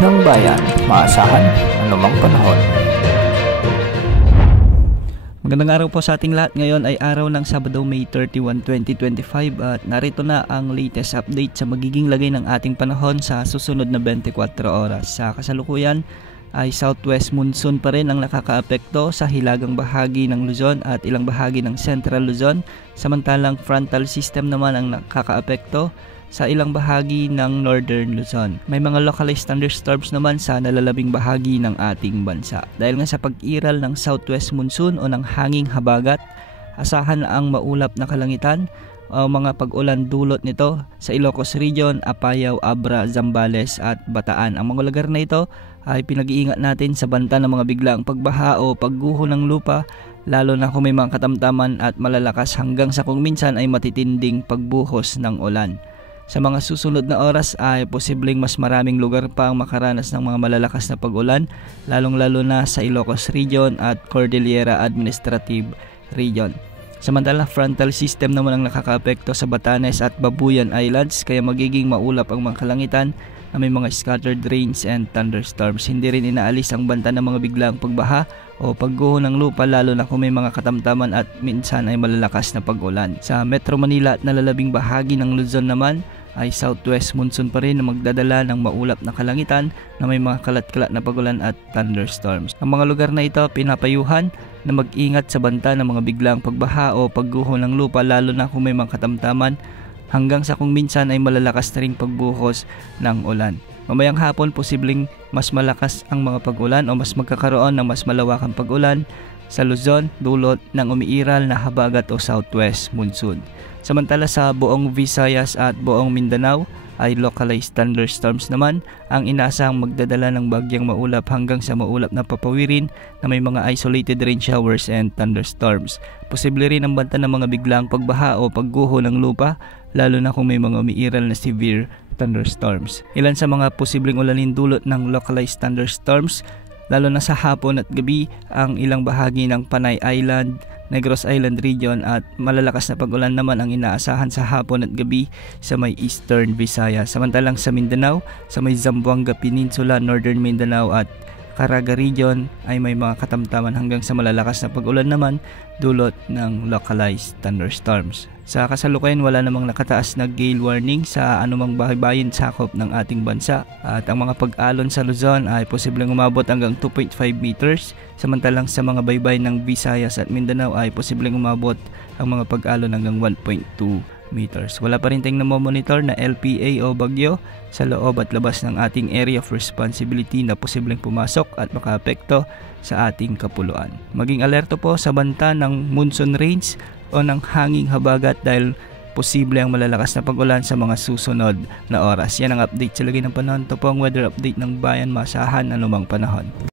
ng bayan, maasahan anumang panahon. Magandang araw po sa ating lahat. Ngayon ay araw ng Sabado, May 31, 2025 at narito na ang latest update sa magiging lagay ng ating panahon sa susunod na 24 oras. Sa kasalukuyan ay southwest monsoon pa rin ang nakakaapekto sa hilagang bahagi ng Luzon at ilang bahagi ng Central Luzon, samantalang frontal system naman ang nakakaapekto sa ilang bahagi ng Northern Luzon. May mga localized thunderstorms naman sa nalalabing bahagi ng ating bansa. Dahil nga sa pag-iral ng southwest monsoon o ng hanging habagat, asahan ang maulap na kalangitan o mga pag-ulan dulot nito sa Ilocos Region, Apayao, Abra, Zambales at Bataan. Ang mga lugar na ito ay pinag-iingat natin sa banta ng mga biglaang pagbaha o pagguho ng lupa, lalo na kung may mga katamtaman at malalakas hanggang sa kung minsan ay matitinding pagbuhos ng ulan. Sa mga susunod na oras ay posibleng mas maraming lugar pa ang makaranas ng mga malalakas na pag-ulan, lalong-lalo na sa Ilocos Region at Cordillera Administrative Region. Samantala, frontal system naman ang nakakaapekto sa Batanes at Babuyan Islands, kaya magiging maulap ang mga kalangitan na may mga scattered rains and thunderstorms. Hindi rin inaalis ang banta ng mga biglaang pagbaha o pagguho ng lupa, lalo na kung may mga katamtaman at minsan ay malalakas na pag-ulan. Sa Metro Manila at nalalabing bahagi ng Luzon naman ay southwest monsoon pa rin na magdadala ng maulap na kalangitan na may mga kalat-kalat na pag-ulan at thunderstorms. Ang mga lugar na ito pinapayuhan na mag-ingat sa banta ng mga biglaang pagbaha o pagguho ng lupa, lalo na kung may mga katamtaman hanggang sa kung minsan ay malalakas na ring pagbuhos ng ulan. Mamayang hapon posibleng mas malakas ang mga pag-ulan o mas magkakaroon ng mas malawakang pag-ulan sa Luzon dulot ng umiiral na habagat o southwest monsoon. Samantala sa buong Visayas at buong Mindanao ay localized thunderstorms naman ang inaasahang magdadala ng bagyang maulap hanggang sa maulap na papawirin na may mga isolated rain showers and thunderstorms. Posible rin ang banta ng mga biglaang pagbaha o pagguho ng lupa, lalo na kung may mga umiiral na severe thunderstorms. Ilan sa mga posibleng ulanin dulot ng localized thunderstorms, lalo na sa hapon at gabi, ang ilang bahagi ng Panay Island, Negros Island Region at malalakas na pag-ulan naman ang inaasahan sa hapon at gabi sa may Eastern Visayas. Samantalang sa Mindanao, sa may Zamboanga Peninsula, Northern Mindanao at Caraga Region ay may mga katamtaman hanggang sa malalakas na pag-ulan naman dulot ng localized thunderstorms. Sa kasalukuyan, wala namang nakataas na gale warning sa anumang bahay-bayin sakop ng ating bansa at ang mga pag-alon sa Luzon ay posibleng umabot hanggang 2.5 meters, samantalang sa mga baybay ng Visayas at Mindanao ay posibleng umabot ang mga pag-alon hanggang 1.2 meters. Wala pa rin tayong namomonitor na LPA o bagyo sa loob at labas ng ating area of responsibility na posibleng pumasok at makaapekto sa ating kapuluan. Maging alerto po sa banta ng monsoon rains o ng hanging habagat dahil posible ang malalakas na pag-ulan sa mga susunod na oras. Yan ang update sa lagay ng panahon. Ito po ang weather update ng bayan, maasahan anumang panahon.